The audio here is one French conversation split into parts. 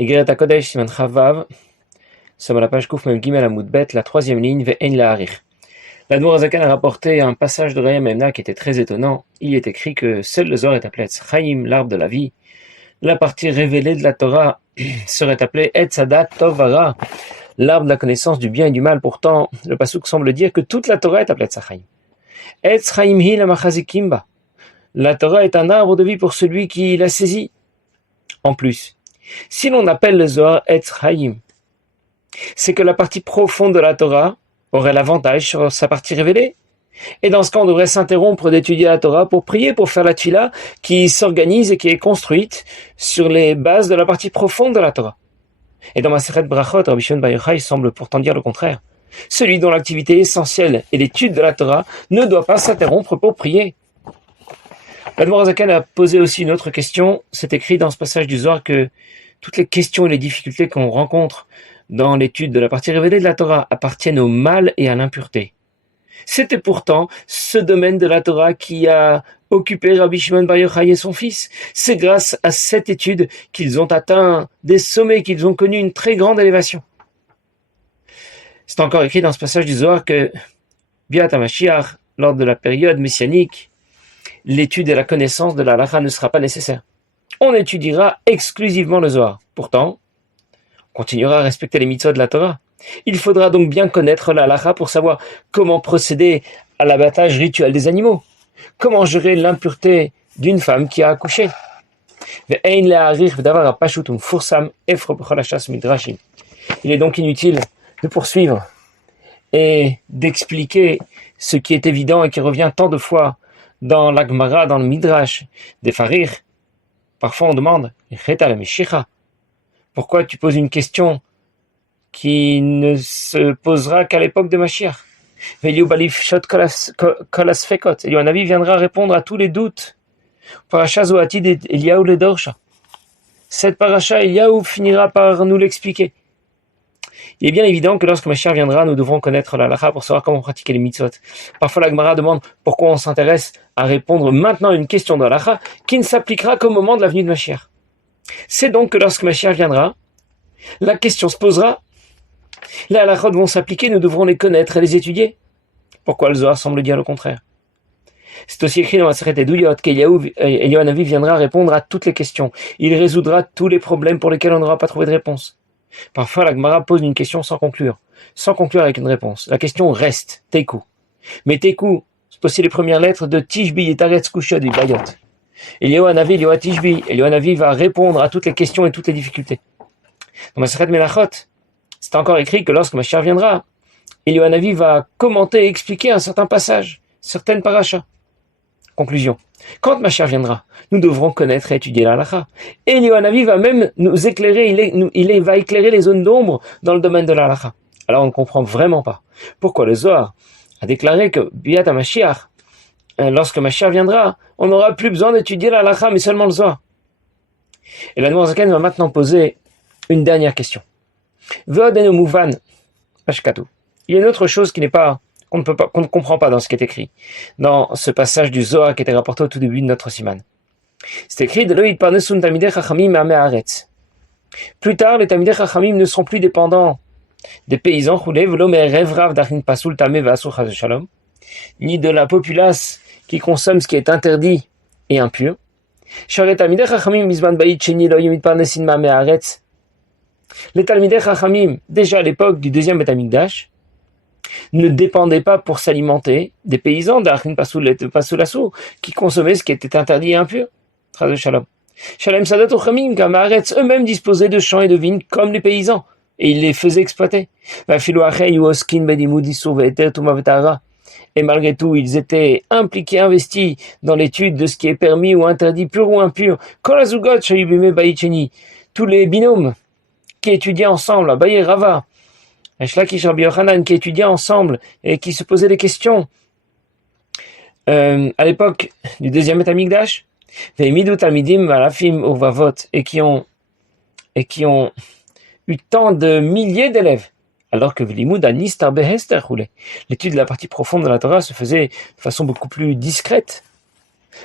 Igeret HaKodesh, Siman Chavav, sommes à la page Kouf Mem Gimel Amoud Bet, la troisième ligne, Ve'en La'arich. L'Admour Azakan a rapporté un passage de Raya Memna qui était très étonnant. Il est écrit que seul le Zohar est appelé Etz Chaim, l'arbre de la vie. La partie révélée de la Torah serait appelée Etz Hadat Tov Hara, l'arbre de la connaissance du bien et du mal. Pourtant, le pasuk semble dire que toute la Torah est appelée Etz Chaim. Etz Chaim hi la machazikim ba. La Torah est un arbre de vie pour celui qui l'a saisi. En plus, si l'on appelle le Zohar Etz Chaim, c'est que la partie profonde de la Torah aurait l'avantage sur sa partie révélée. Et dans ce cas, on devrait s'interrompre d'étudier la Torah pour prier, pour faire la tefila qui s'organise et qui est construite sur les bases de la partie profonde de la Torah. Et dans Masechet Brachot, Rabbi Shimon Bar Yochai semble pourtant dire le contraire. Celui dont l'activité essentielle est l'étude de la Torah ne doit pas s'interrompre pour prier. L'Admour Azakan a posé aussi une autre question. C'est écrit dans ce passage du Zohar que toutes les questions et les difficultés qu'on rencontre dans l'étude de la partie révélée de la Torah appartiennent au mal et à l'impureté. C'était pourtant ce domaine de la Torah qui a occupé Rabbi Shimon Bar Yochai et son fils. C'est grâce à cette étude qu'ils ont atteint des sommets, qu'ils ont connu une très grande élévation. C'est encore écrit dans ce passage du Zohar que Biat HaMashiach, lors de la période messianique, l'étude et la connaissance de la halakha ne sera pas nécessaire. On étudiera exclusivement le Zohar. Pourtant, on continuera à respecter les mitzvot de la Torah. Il faudra donc bien connaître la halakha pour savoir comment procéder à l'abattage rituel des animaux, comment gérer l'impureté d'une femme qui a accouché. Il est donc inutile de poursuivre et d'expliquer ce qui est évident et qui revient tant de fois dans la Gemara, dans le Midrash, des Farir. Parfois on demande, pourquoi tu poses une question qui ne se posera qu'à l'époque de Mashiach? Eliyahu viendra répondre à tous les doutes. Parasha Zoatid et Eliyahu le Dorsha. Cette parasha, Eliyahu finira par nous l'expliquer. Il est bien évident que lorsque Mashiach viendra, nous devrons connaître la halakha pour savoir comment pratiquer les mitzvot. Parfois la Gemara demande pourquoi on s'intéresse à répondre maintenant à une question de halakha qui ne s'appliquera qu'au moment de la venue de Mashiach. C'est donc que lorsque Mashiach viendra, la question se posera. Les halakhot vont s'appliquer, nous devrons les connaître et les étudier. Pourquoi le Zohar semble dire le contraire? C'est aussi écrit dans la Masechet Eduyot qu'Eliyahu Hanavi viendra répondre à toutes les questions. Il résoudra tous les problèmes pour lesquels on n'aura pas trouvé de réponse. Parfois, la Gemara pose une question sans conclure avec une réponse. La question reste, Teiku. Mais Teiku, c'est aussi les premières lettres de Tishbi et Taretz Kushod et Bayot. Eliyahu Hanavi, Eliyahu Tishbi, Eliyahu Hanavi va répondre à toutes les questions et toutes les difficultés. Dans Masechet Melachot, c'est encore écrit que lorsque Mashiach viendra, Eliyahu Hanavi va commenter et expliquer un certain passage, certaines parachas. Conclusion. Quand Mashiach viendra, nous devrons connaître et étudier la halakha. Et Eliyahu Hanavi va même nous éclairer, il va éclairer les zones d'ombre dans le domaine de la halakha. Alors on ne comprend vraiment pas pourquoi le Zohar a déclaré que Biat HaMashiach, lorsque Mashiach viendra, on n'aura plus besoin d'étudier la halakha, mais seulement le Zohar. Et l'Admour Azakan va maintenant poser une dernière question. Ve'odenu muvan ashkatu. Il y a une autre chose qu'on ne comprend pas dans ce qui est écrit, dans ce passage du Zohar qui était rapporté au tout début de notre siman. C'est écrit de l'Oïd Parnesun Talmidei Chachamim Me'amei Haaretz. Plus tard, les Talmidei Chachamim ne seront plus dépendants des paysans ni de la populace qui consomme ce qui est interdit et impur. Les Talmidei Chachamim, déjà à l'époque du deuxième Beth Amikdash, ne dépendaient pas pour s'alimenter des paysans d'Achin Pasoul qui consommaient ce qui était interdit et impur. Shalom Sadat Ochamim, Gamaretz, eux-mêmes disposaient de champs et de vignes comme les paysans, et ils les faisaient exploiter. Et malgré tout, ils étaient impliqués, investis dans l'étude de ce qui est permis ou interdit, pur ou impur. Tous les binômes qui étudiaient ensemble, Abaye Rava, Shlakish Rabbi Yochanan, qui étudiaient ensemble et qui se posaient des questions à l'époque du deuxième Beth Amikdash, et qui ont eu tant de milliers d'élèves, alors que l'étude de la partie profonde de la Torah se faisait de façon beaucoup plus discrète.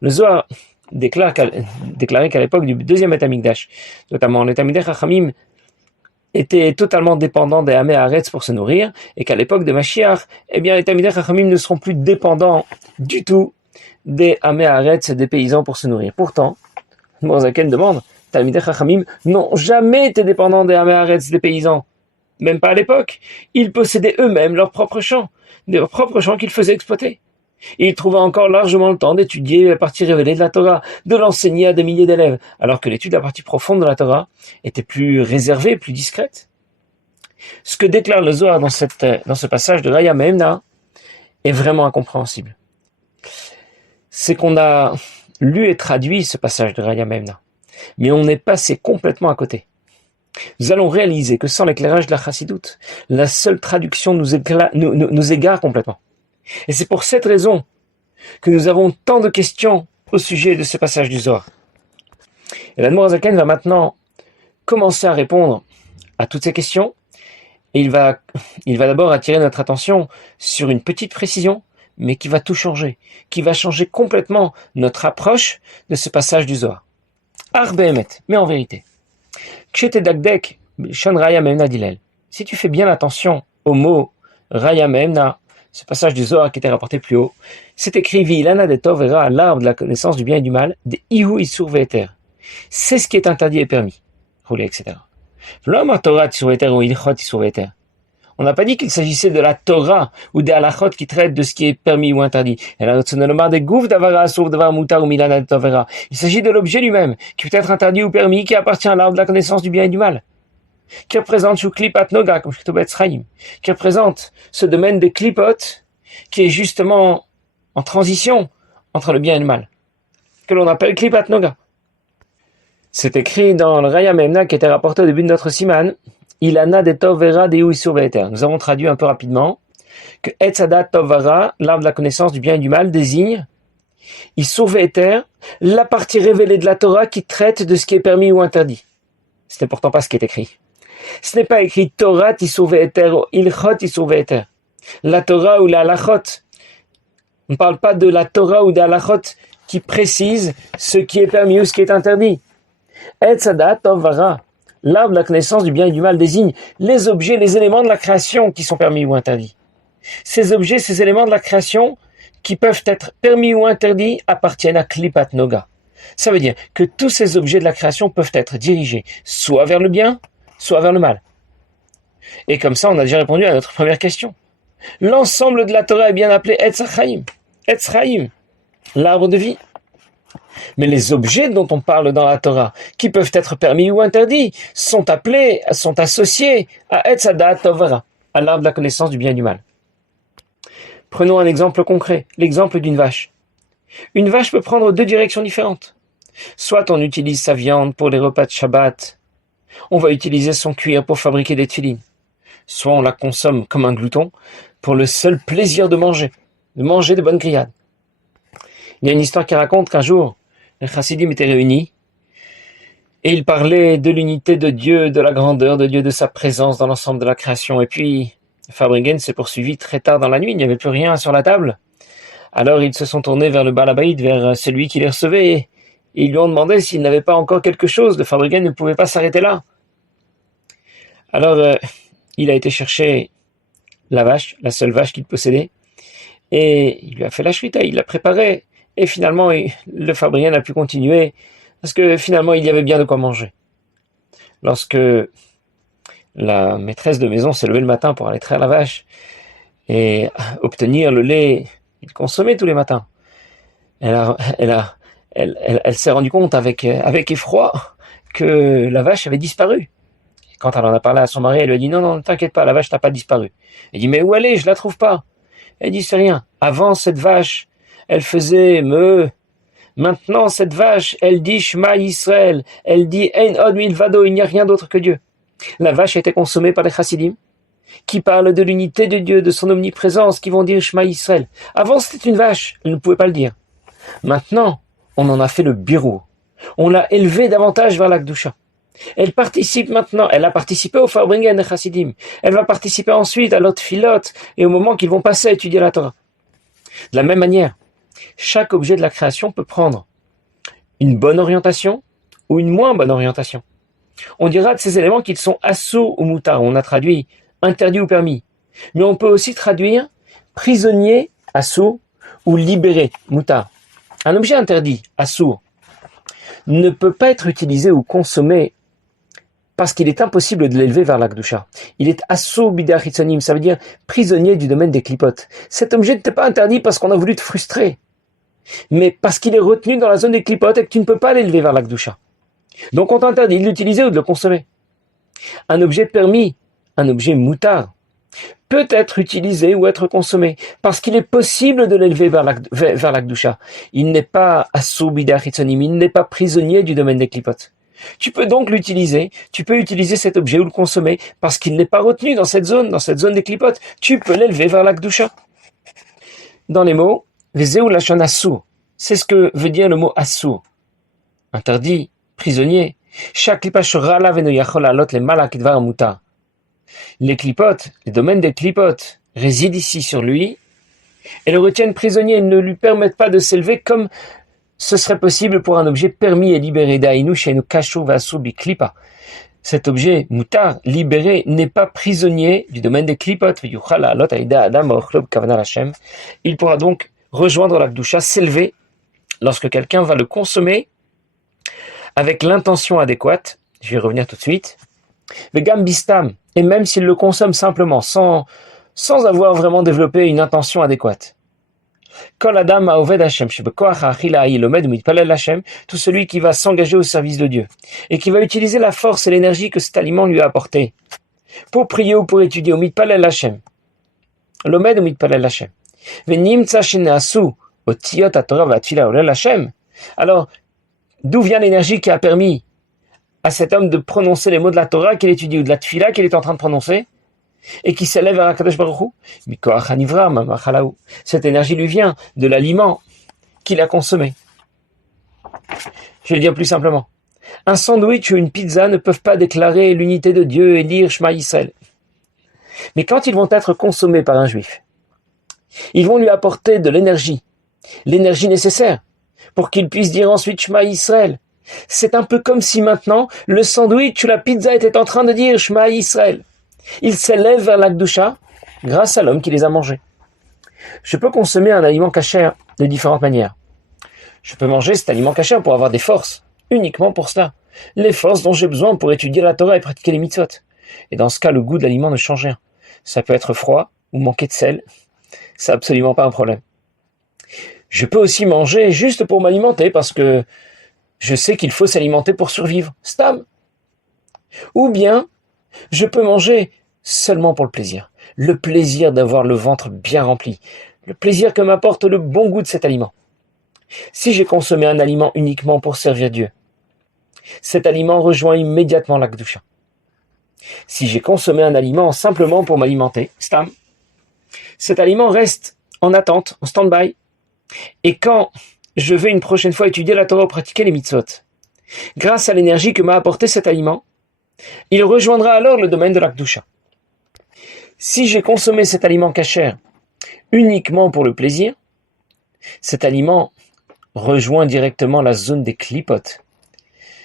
Le Zohar déclaré qu'à l'époque du deuxième Beth Amikdash, notamment les Talmidei Chachamim étaient totalement dépendants des Amé Haaretz pour se nourrir, et qu'à l'époque de Mashiach, eh bien, les Talmidei Chachamim ne seront plus dépendants du tout des Amé Haaretz, des paysans pour se nourrir. Pourtant, Morazaken demande, Talmidei Chachamim n'ont jamais été dépendants des Amé Haaretz, des paysans. Même pas à l'époque. Ils possédaient eux-mêmes leurs propres champs qu'ils faisaient exploiter. Et ils trouvaient encore largement le temps d'étudier la partie révélée de la Torah, de l'enseigner à des milliers d'élèves, alors que l'étude de la partie profonde de la Torah était plus réservée, plus discrète. Ce que déclare le Zohar dans ce passage de Raya Mehemna est vraiment incompréhensible. C'est qu'on a lu et traduit ce passage de Raya Mehemna, mais on est passé complètement à côté. Nous allons réaliser que sans l'éclairage de la Chassidoute, la seule traduction nous égare complètement. Et c'est pour cette raison que nous avons tant de questions au sujet de ce passage du Zohar. Et l'Admor HaZaken va maintenant commencer à répondre à toutes ces questions, et il va d'abord attirer notre attention sur une petite précision, mais qui va tout changer, qui va changer complètement notre approche de ce passage du Zohar. Ar be'emet, mais en vérité. Kshet dagdek, shon Raya Mehemna dilel. Si tu fais bien attention au mot Raya Mehemna, ce passage du Zohar qui était rapporté plus haut, c'est écrit V'ilana de tov vera, l'arbre de la connaissance du bien et du mal, de ihu isur ve'eter. C'est ce qui est interdit et permis, roulé, etc. L'homme Torah isur ve'eter ou ilchot isur ve'eter. On n'a pas dit qu'il s'agissait de la Torah ou des halachot qui traitent de ce qui est permis ou interdit. Il s'agit de l'objet lui-même, qui peut être interdit ou permis, qui appartient à l'arbre de la connaissance du bien et du mal, qui représente qui représente ce domaine des klipot, qui est justement en transition entre le bien et le mal, que l'on appelle klipat noga. C'est écrit dans le Raya Mehemna qui était rapporté au début de notre siman, Ilana de tov vera de isur ve'eter. Nous avons traduit un peu rapidement que Etz hadat tov vara, l'arbre de la connaissance du bien et du mal, désigne isur ve'eter, la partie révélée de la Torah qui traite de ce qui est permis ou interdit. Ce n'est pourtant pas ce qui est écrit. Ce n'est pas écrit Torah isur ve'eter ou ilchot isur ve'eter. La Torah ou la halachot. On ne parle pas de la Torah ou de la halachot qui précise ce qui est permis ou ce qui est interdit. Etz hadat tov vara. L'arbre de la connaissance du bien et du mal désigne les objets, les éléments de la création qui sont permis ou interdits. Ces objets, ces éléments de la création qui peuvent être permis ou interdits appartiennent à Klipat Noga. Ça veut dire que tous ces objets de la création peuvent être dirigés soit vers le bien, soit vers le mal. Et comme ça, on a déjà répondu à notre première question. L'ensemble de la Torah est bien appelé Etz Chaim, l'arbre de vie. Mais les objets dont on parle dans la Torah, qui peuvent être permis ou interdits, sont associés à Etz hadat tov vera, à l'arbre de la connaissance du bien et du mal. Prenons un exemple concret, l'exemple d'une vache. Une vache peut prendre deux directions différentes. Soit on utilise sa viande pour les repas de Shabbat, on va utiliser son cuir pour fabriquer des tefilines. Soit on la consomme comme un glouton pour le seul plaisir de manger de bonnes grillades. Il y a une histoire qui raconte qu'un jour, les chassidim étaient réunis et ils parlaient de l'unité de Dieu, de la grandeur de Dieu, de sa présence dans l'ensemble de la création. Et puis, Farbringen s'est poursuivi très tard dans la nuit, il n'y avait plus rien sur la table. Alors ils se sont tournés vers le Baal Habayit, vers celui qui les recevait, et ils lui ont demandé s'il n'avait pas encore quelque chose. Le Farbringen ne pouvait pas s'arrêter là. Alors, il a été chercher la vache, la seule vache qu'il possédait, et il lui a fait la shrita, il l'a préparée. Et finalement, le Farbringen a pu continuer, parce que finalement, il y avait bien de quoi manger. Lorsque la maîtresse de maison s'est levée le matin pour aller traire la vache et obtenir le lait qu'il consommait tous les matins, elle s'est rendue compte avec effroi que la vache avait disparu. Et quand elle en a parlé à son mari, elle lui a dit non, ne t'inquiète pas, la vache n'a pas disparu. Elle dit mais où elle est, je la trouve pas. Elle dit c'est rien. Avant cette vache, elle faisait me. Maintenant cette vache, elle dit Shema Yisrael. Elle dit Ein od milvado, il n'y a rien d'autre que Dieu. La vache a été consommée par les chassidim, qui parlent de l'unité de Dieu, de son omniprésence, qui vont dire Shema Yisrael. Avant c'était une vache, elle ne pouvait pas le dire. Maintenant, on en a fait le birou. On l'a élevée davantage vers la Kedusha. Elle participe maintenant, elle a participé au Farbringen des Chassidim. Elle va participer ensuite à l'autre filote et au moment qu'ils vont passer à étudier la Torah. De la même manière, chaque objet de la création peut prendre une bonne orientation ou une moins bonne orientation. On dira de ces éléments qu'ils sont assour ou moutar. On a traduit interdit ou permis. Mais on peut aussi traduire prisonnier, assour, ou libéré, moutar. Un objet interdit, assour, ne peut pas être utilisé ou consommé parce qu'il est impossible de l'élever vers l'Akdusha. Il est assour bidei chitzonim, ça veut dire prisonnier du domaine des clipotes. Cet objet n'était pas interdit parce qu'on a voulu te frustrer, mais parce qu'il est retenu dans la zone des clipotes et que tu ne peux pas l'élever vers l'Akdusha. Donc on t'interdit de l'utiliser ou de le consommer. Un objet permis, un objet moutar, peut être utilisé ou être consommé, parce qu'il est possible de l'élever vers l'Akdusha. Il n'est pas assour bidei chitzonim, il n'est pas prisonnier du domaine des clipotes. Tu peux donc l'utiliser, tu peux utiliser cet objet ou le consommer, parce qu'il n'est pas retenu dans cette zone des clipotes. Tu peux l'élever vers l'Akdusha. Dans les mots, vezeu lashon assour, c'est ce que veut dire le mot assour. Interdit, prisonnier. Chaque klipa shorala veno yachol alot le malak dvar mutar. Les clipotes, les domaines des clipotes résident ici sur lui et le retiennent prisonnier et ne lui permettent pas de s'élever comme ce serait possible pour un objet permis et libéré. Dainu sheinu kashu vasu bi klipa. Cet objet mutar, libéré, n'est pas prisonnier du domaine des clipotes. Il pourra donc rejoindre l'Akdusha, s'élever lorsque quelqu'un va le consommer avec l'intention adéquate. Je vais y revenir tout de suite. Vegam bistam, et même s'il le consomme simplement, sans avoir vraiment développé une intention adéquate. Kol adam ha'oved Hashem, shebekoach ha'achila ha'ilomed u'mitpalel Hashem, tout celui qui va s'engager au service de Dieu, et qui va utiliser la force et l'énergie que cet aliment lui a apporté, pour prier ou pour étudier, u'mitpalel Hashem, lomed u'mitpalel Hashem, ve'nimtza shene'asu otiyot ha'torah va'atfila olel Hashem. Alors, d'où vient l'énergie qui a permis à cet homme de prononcer les mots de la Torah qu'il étudie, ou de la tfila qu'il est en train de prononcer, et qui s'élève vers Akadosh Baruch Hu? Cette énergie lui vient de l'aliment qu'il a consommé. Je vais le dire plus simplement. Un sandwich ou une pizza ne peuvent pas déclarer l'unité de Dieu et dire Shema Yisrael. Mais quand ils vont être consommés par un juif, ils vont lui apporter de l'énergie nécessaire pour qu'il puisse dire ensuite Shema Yisrael. C'est un peu comme si maintenant le sandwich ou la pizza était en train de dire Shema Yisrael. Il s'élève vers l'Akdusha grâce à l'homme qui les a mangés. Je peux consommer un aliment kasher de différentes manières. Je peux manger cet aliment kasher pour avoir des forces, uniquement pour cela. Les forces dont j'ai besoin pour étudier la Torah et pratiquer les mitzvot. Et dans ce cas, le goût de l'aliment ne change rien. Ça peut être froid ou manquer de sel. C'est absolument pas un problème. Je peux aussi manger juste pour m'alimenter parce que je sais qu'il faut s'alimenter pour survivre. Stam. Ou bien, je peux manger seulement pour le plaisir d'avoir le ventre bien rempli, le plaisir que m'apporte le bon goût de cet aliment. Si j'ai consommé un aliment uniquement pour servir Dieu, cet aliment rejoint immédiatement l'Akdusha. Si j'ai consommé un aliment simplement pour m'alimenter, stam, cet aliment reste en attente, en stand-by. Et quand je vais une prochaine fois étudier la Torah ou pratiquer les mitzvot, grâce à l'énergie que m'a apporté cet aliment, il rejoindra alors le domaine de l'Akdusha. Si j'ai consommé cet aliment kasher uniquement pour le plaisir, cet aliment rejoint directement la zone des klipotes,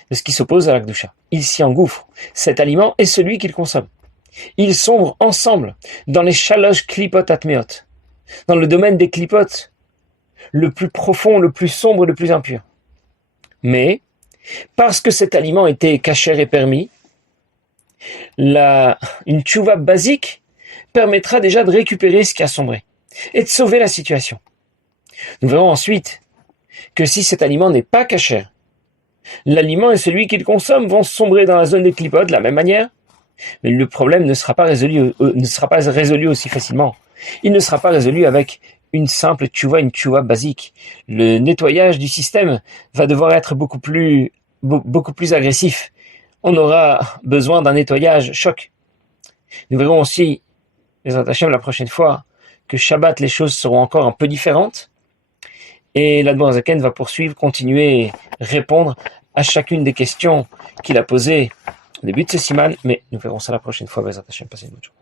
de ce qui s'oppose à l'Akdusha. Il s'y engouffre. Cet aliment est celui qu'il consomme. Ils sombrent ensemble dans les shalosh klipot atmeot, dans le domaine des klipotes, le plus profond, le plus sombre, le plus impur. Mais, parce que cet aliment était kasher et permis, une tchouva basique permettra déjà de récupérer ce qui a sombré et de sauver la situation. Nous verrons ensuite que si cet aliment n'est pas kasher, l'aliment et celui qu'il consomme vont sombrer dans la zone des klipotes de la même manière, mais le problème ne sera pas résolu aussi facilement. Il ne sera pas résolu avec une simple tchouva, une tchouva basique. Le nettoyage du système va devoir être beaucoup plus agressif. On aura besoin d'un nettoyage choc. Nous verrons aussi, Bezrat Hashem, la prochaine fois, que Shabbat, les choses seront encore un peu différentes. Et l'Admor Zaken va continuer, répondre à chacune des questions qu'il a posées au début de ce siman. Mais nous verrons ça la prochaine fois, Bezrat Hashem. Passez une bonne journée.